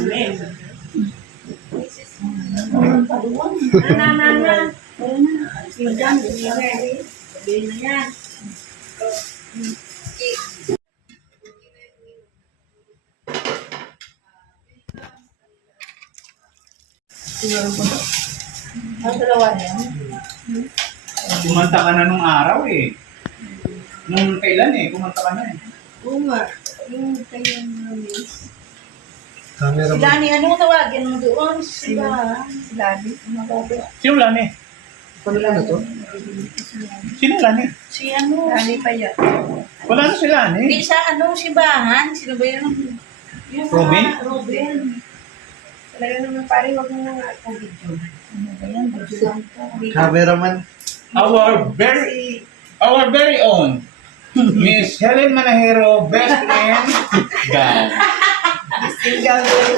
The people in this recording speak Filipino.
Amen. Kumanta ka na nung araw eh. Nung kailan eh, kumanta ka na eh. Oo nga. Yung kayo miss. Camera Si Lani, anong tawagin mo doon? Sila. Si Lani. Sino Lani? Paano na to? Sino Lani? Si ano? Lani pa yan. Wala na si Lani. Hindi sa ano, simbahan. Sino ba yun? Yung Robin? Robin. Talaga naman pare, wag mo na nga ako video. Ano ba yan? Video lang to. Cameraman. Our very own Miss Helen Manahero, best friend, God.